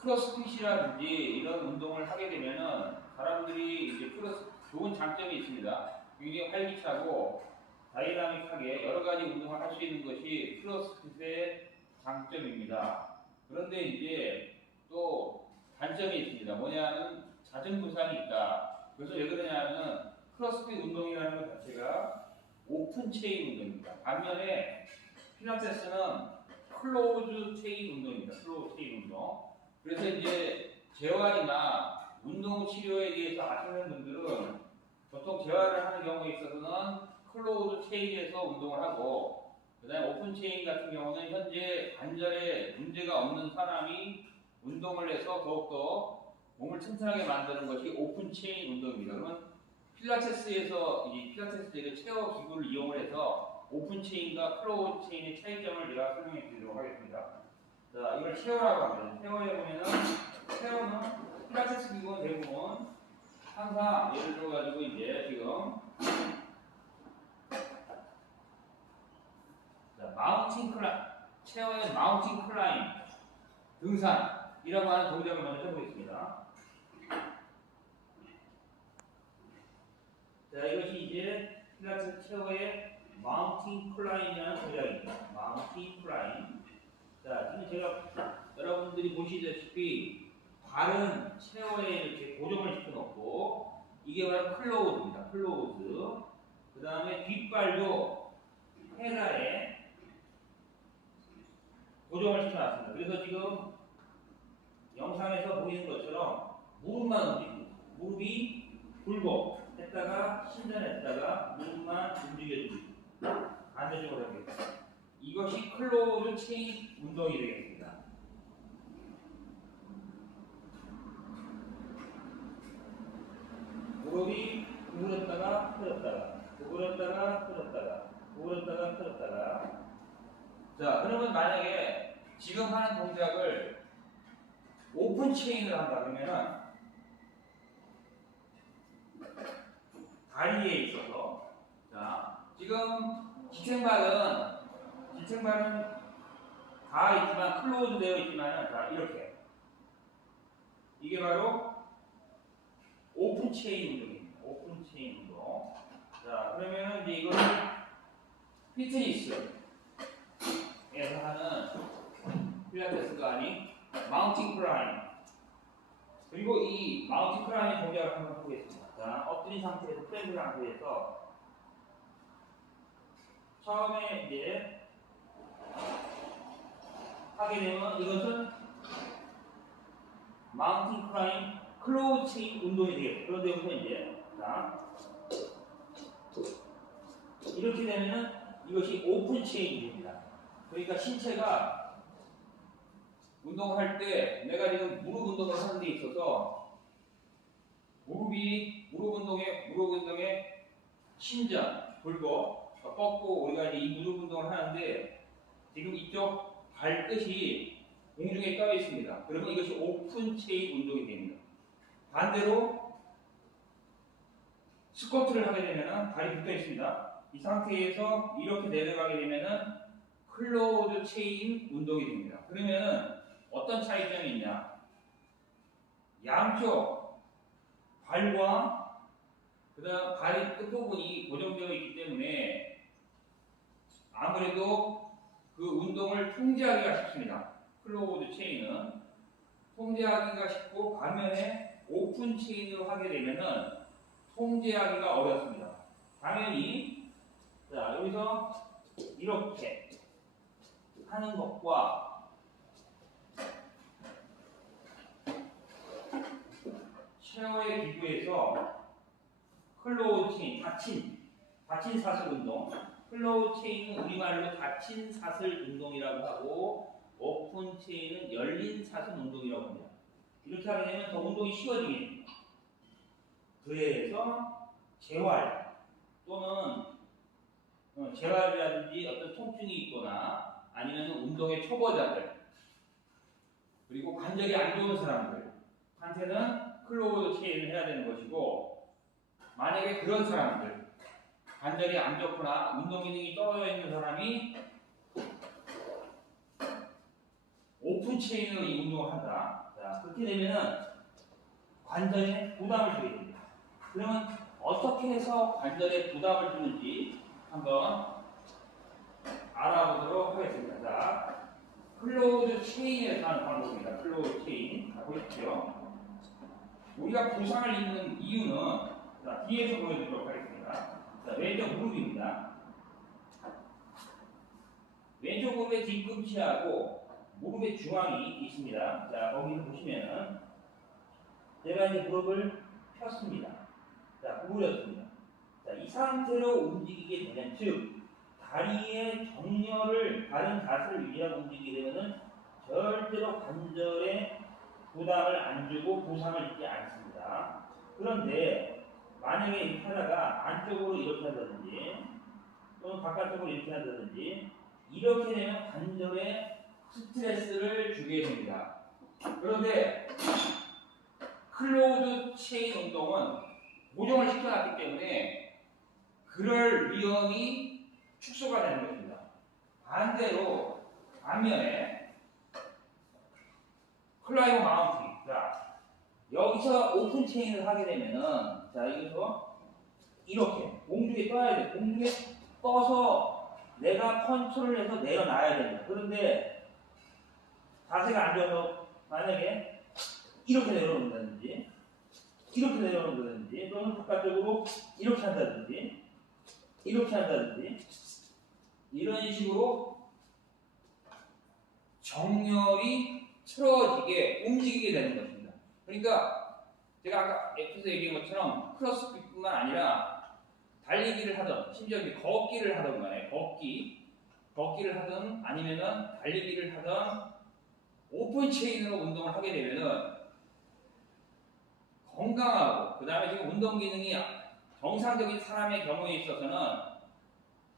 크로스핏이라든지 이런 운동을 하게 되면은 사람들이 이제 좋은 장점이 있습니다. 굉장히 활기차고 다이나믹하게 여러 가지 운동을 할 수 있는 것이 크로스핏의 장점입니다. 그런데 이제 또 단점이 있습니다. 뭐냐면 잦은 부상이 있다. 그래서 왜 그러냐면 크로스핏 운동이라는 것 자체가 오픈 체인 운동입니다. 반면에 필라테스는 클로즈 체인 운동입니다. 클로즈 체인 운동. 그래서 이제 재활이나 운동 치료에 대해서 아시는 분들은 보통 재활을 하는 경우에 있어서는 클로즈 체인에서 운동을 하고, 그 다음에 오픈 체인 같은 경우는 현재 관절에 문제가 없는 사람이 운동을 해서 더욱더 몸을 튼튼하게 만드는 것이 오픈 체인 운동입니다. 그러면 필라테스에서 이 필라테스의 체어 기구를 이용을 해서 오픈 체인과 클로즈 체인의 차이점을 제가 설명해 드리도록 하겠습니다. 자, 이걸 체어라고 합니다. 체어에 보면은, 체어는 필라테스 기구는 대부분 항상 예를 들어가지고 이제 지금 자, 마운틴 클라임, 체어의 마운틴 클라임, 등산이라고 하는 동작을 먼저 해보겠습니다. 자, 이것이 이제 필라테스 체어의 마운틴 클라임이라는 동작입니다. 마운틴 클라임. 자, 지금 제가 여러분들이 보시다시피 발은 체어에 이렇게 고정을 시켜놓고, 이게 바로 클로즈입니다. 클로즈. 그 다음에 뒷발도 페달에 고정을 시켜놨습니다. 그래서 지금 영상에서 보이는 것처럼 무릎만 움직입니다. 무릎이 굴복 했다가 신전했다가 무릎만 움직여줍니다. 반대쪽으로 해보겠습니다. 이것이 클로즈 체인 운동이 되겠습니다. 무릎이 구부렸다가 펴졌다가, 구부렸다가 펴졌다가, 구부렸다가 펴졌다가. 자, 그러면 만약에 지금 하는 동작을 오픈 체인을 한다 그러면은 다리에 있어서, 자, 지금 지탱발은 다 있지만 클로즈 되어 있지만, 자, 이렇게 이게 바로 오픈 체인 운동입니다. 오픈 체인 운동. 자, 그러면은 이제 이거를 피트니스에서 하는 필라테스가 아닌 마운틴 클라임. 그리고 이 마운틴 클라임 동작을 한번 해보겠습니다. 자, 엎드린 상태에서 플랭크 상태에서 처음에 이제 하게 되면 이것은 마운틴 클라임 클로즈 체인 운동이 되겠죠. 그런데 여기서 이제 자, 이렇게 되면은 이것이 오픈 체인입니다. 그러니까 신체가 운동을 할 때 내가 지금 무릎 운동을 하는 데 있어서 무릎 운동에 신전, 굴복, 뻗고 우리가 이제 이 무릎 운동을 하는데 지금 이쪽 발끝이 공중에 떠 있습니다. 그러면 이것이 오픈 체인 운동이 됩니다. 반대로 스쿼트를 하게 되면 발이 붙어 있습니다. 이 상태에서 이렇게 내려가게 되면 클로즈 체인 운동이 됩니다. 그러면 어떤 차이점이 있냐? 양쪽 발과 그다음 발의 끝부분이 고정되어 있기 때문에 아무래도 그 운동을 통제하기가 쉽습니다. 클로즈 체인은 통제하기가 쉽고, 반면에 오픈 체인으로 하게 되면은 통제하기가 어렵습니다. 당연히 자, 여기서 이렇게 하는 것과 체어의 기구에서 클로즈 체인, 닫힌 사슬 운동, 클로즈 체인은 우리말로 닫힌 사슬 운동이라고 하고, 오픈 체인은 열린 사슬 운동이라고 합니다. 이렇게 하게 되면 더 운동이 쉬워지게 됩니다. 그에 대해서 재활 또는 재활이라든지 어떤 통증이 있거나 아니면 운동의 초보자들, 그리고 관절이 안 좋은 사람들한테는 클로즈 체인을 해야 되는 것이고, 만약에 그런 사람들, 관절이 안 좋거나 운동 기능이 떨어져 있는 사람이 오픈 체인으로 이 운동을 한다. 자, 그렇게 되면은 관절에 부담을 주게 됩니다. 그러면 어떻게 해서 관절에 부담을 주는지 한번 알아보도록 하겠습니다. 자, 클로우드 체인에서 하는 방법입니다. 클로우드 체인. 자, 보십시오. 우리가 부상을 입는 이유는, 자, 뒤에서 보여드리도록 하겠습니다. 자, 왼쪽 무릎입니다. 왼쪽 무릎에 뒤꿈치하고 무릎의 중앙이 있습니다. 자, 거기서 보시면은 제가 이제 무릎을 폈습니다. 자, 구부렸습니다. 자, 이 상태로 움직이게 되면, 즉 다리의 정렬을 다른 자세를 유지하고 움직이게 되면은 절대로 관절에 부담을 안 주고 부상을 입지 않습니다. 그런데 만약에 이렇게 하다가 안쪽으로 이렇게 한다든지 또는 바깥쪽으로 이렇게 한다든지 이렇게 되면 관절에 스트레스를 주게 됩니다. 그런데 클로우드 체인 운동은 고정을 시켜놨기 때문에 그럴 위험이 축소가 되는 것입니다. 반대로 반면에 클라이머 마운팅, 자, 여기서 오픈 체인을 하게 되면은, 자, 여기서 이렇게 공중에 떠야 돼. 공중에 떠서 내가 컨트롤해서 내려놔야 됩니다. 그런데 자세가 안 좋아서 만약에 이렇게 내려온다든지 이렇게 내려온다든지 또는 바깥쪽으로 이렇게 한다든지 이렇게 한다든지 이런 식으로 정렬이 틀어지게 움직이게 되는 것입니다. 그러니까 제가 아까 앞에서 얘기한 것처럼 크로스핏뿐만 아니라 달리기를 하든 심지어 걷기를 하든 간에 걷기를 하든 아니면은 달리기를 하든 오픈 체인으로 운동을 하게 되면은 건강하고 그 다음에 지금 운동 기능이 정상적인 사람의 경우에 있어서는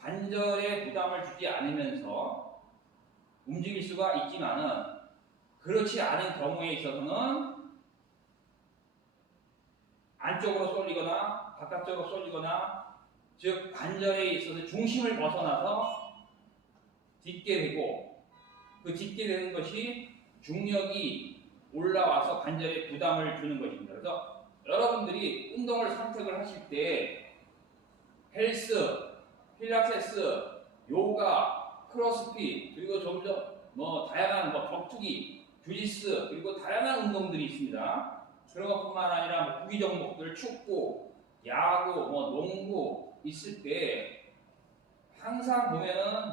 관절에 부담을 주지 않으면서 움직일 수가 있지만은 그렇지 않은 경우에 있어서는 안쪽으로 쏠리거나 바깥쪽으로 쏠리거나 즉 관절에 있어서 중심을 벗어나서 딛게 되고 그 딛게 되는 것이 중력이 올라와서 관절에 부담을 주는 것입니다. 그래서 여러분들이 운동을 선택을 하실 때 헬스, 필라테스, 요가, 크로스핏 그리고 점점 다양한 격투기, 주짓수 그리고 다양한 운동들이 있습니다. 그런 것뿐만 아니라 구기 종목들 축구, 야구, 농구 있을 때 항상 보면은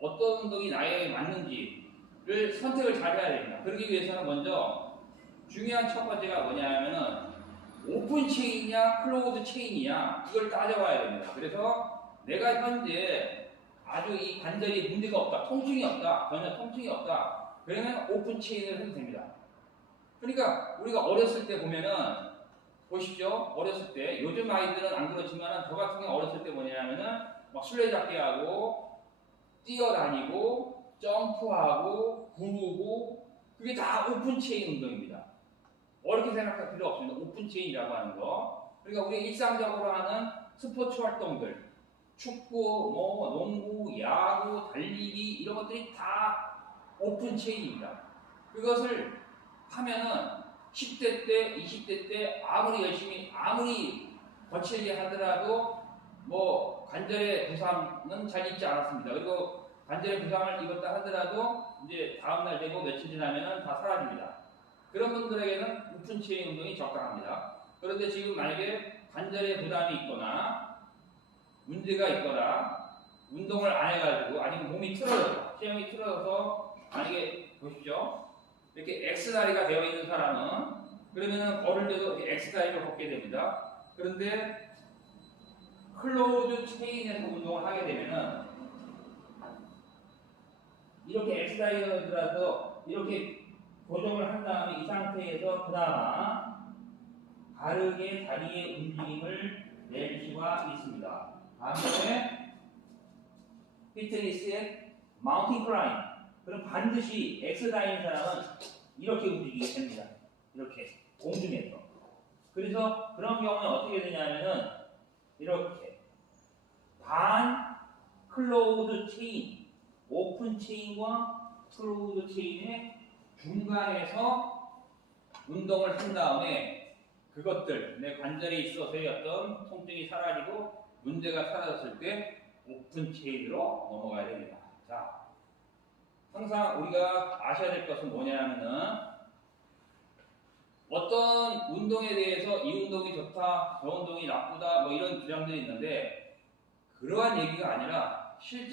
어떤 운동이 나에게 맞는지를 선택을 잘 해야 됩니다. 그러기 위해서는 먼저 중요한 첫 번째가 뭐냐면은 오픈 체인이냐 클로우드 체인이냐 이걸 따져봐야 됩니다. 그래서 내가 현재 아주 이 관절이 문제가 없다, 통증이 없다, 전혀 통증이 없다. 그러면 오픈 체인을 해도 됩니다. 그러니까 우리가 어렸을 때 보면은 보십시오. 어렸을 때 요즘 아이들은 안 그렇지만 저 같은 경우 어렸을 때 뭐냐면은 막 술래잡기 하고 뛰어다니고 점프하고 구르고 그게 다 오픈 체인 운동입니다. 어렵게 생각할 필요 없습니다. 오픈 체인이라고 하는 거. 그러니까 우리 일상적으로 하는 스포츠 활동들, 축구, 농구, 야구, 달리기 이런 것들이 다 오픈 체인입니다. 그것을 하면은 10대 때, 20대 때 아무리 열심히 아무리 거칠게 하더라도 관절의 부상은 잘 있지 않았습니다. 그리고 관절의 부상을 입었다 하더라도 이제 다음날 되고 며칠 지나면은 다 사라집니다. 그런 분들에게는 오픈 체인 운동이 적당합니다. 그런데 지금 만약에 관절에 부담이 있거나 문제가 있거나 운동을 안 해가지고 아니면 몸이 틀어져서 체형이 틀어져서 만약에 보십시오. 이렇게 X다리가 되어 있는 사람은 그러면은 걸을 때도 이렇게 X다리로 걷게 됩니다. 그런데 클로우드 체인에서 운동을 하게 되면은 이렇게 X다리라도 이렇게 고정을 한 다음에 이 상태에서 그나마 바르게 다리의 움직임을 낼 수가 있습니다. 다음에 피트니스의 마운틴 클라임. 그럼 반드시 X다리인 사람은 이렇게 움직이게 됩니다. 이렇게 공중에서. 그래서 그런 경우는 어떻게 되냐면은 이렇게 반 클로우드 체인, 오픈 체인과 클로우드 체인의 중간에서 운동을 한 다음에 그것들 내 관절에 있어서의 어떤 통증이 사라지고 문제가 사라졌을 때 오픈 체인으로 넘어가야 됩니다. 자, 항상 우리가 아셔야 될 것은 뭐냐면은 어떤 운동에 대해서 이 운동이 좋다, 저 운동이 나쁘다 뭐 이런 주장들이 있는데 그러한 얘기가 아니라 실제